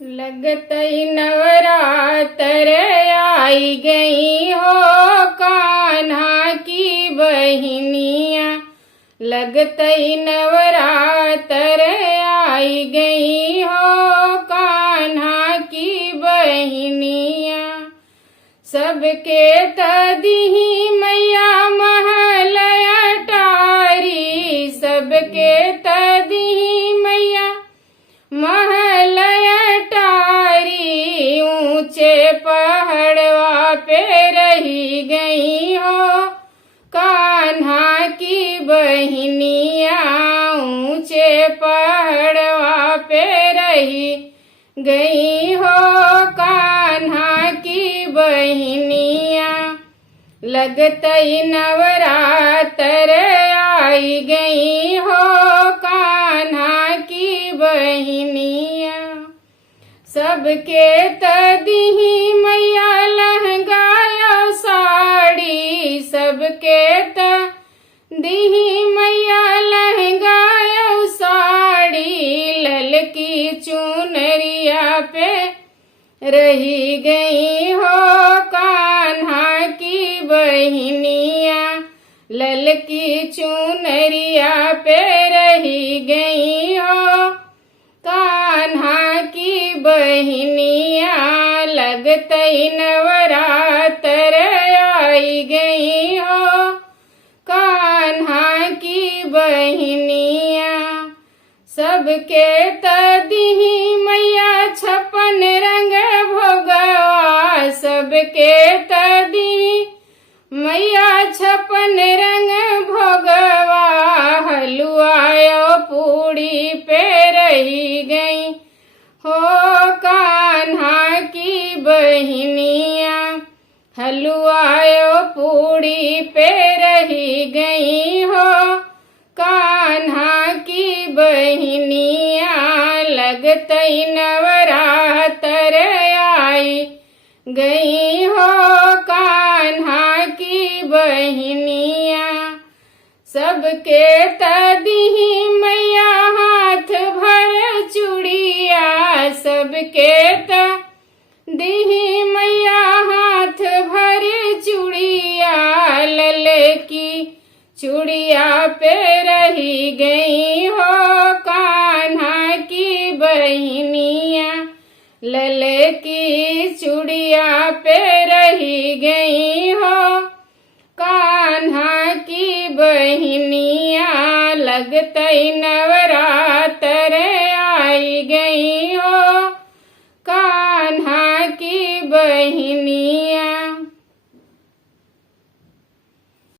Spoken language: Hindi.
लगतई नवरात्र आई गई हो कान्हा की बहिनिया। लगतई नवरात्र आई गई हो कान्हा की बहिनिया। सबके तदिही मैया महल अटारी। सबके तदिही मैया महल अटारी। ऊंचे पहाड़वा पे रही गई हो कान्हा की बहिनिया। ऊंचे पहाड़वा पे रही गई हो कान्हा की बहिनिया। लगतई नवरात्र आई गई हो कान्हा की बहिनिया। सबके तदिही मैया लहंगा साड़ी। सबके तदिही मैया लहंगा साड़ी। ललकी चुनरिया पे रही गई हो कान्हा की बहिनिया। ललकी चुनरिया पे रही गई हो कान्हा की बहिनिया। लगतई नवरात्र आई गई हो कान्हा की बहिनिया। सबके तदिही मैया छपन रंग भोगवा। सबके तदिही मैया छपन रंग भोगवा। हलुआ पूड़ी पे रही गई हो कान्हा की बहिनिया। हलुआ पूड़ी पे रही गई हो कान्हा की बहिनिया। लगतई नवरात्र आई गई हो कान्हा की बहिनिया। सबके तदिही मैया हाथ भर चूड़िया। सबके तदिही मैया हाथ भर चूड़िया। ललकी चूड़िया पे रही गई हो कान्हा की बहिनिया। ललकी चूड़िया पे रही गई हो कान्हा की बहिनिया। लगतई नवरात्र आई गई हो कान्हा की बहिनिया।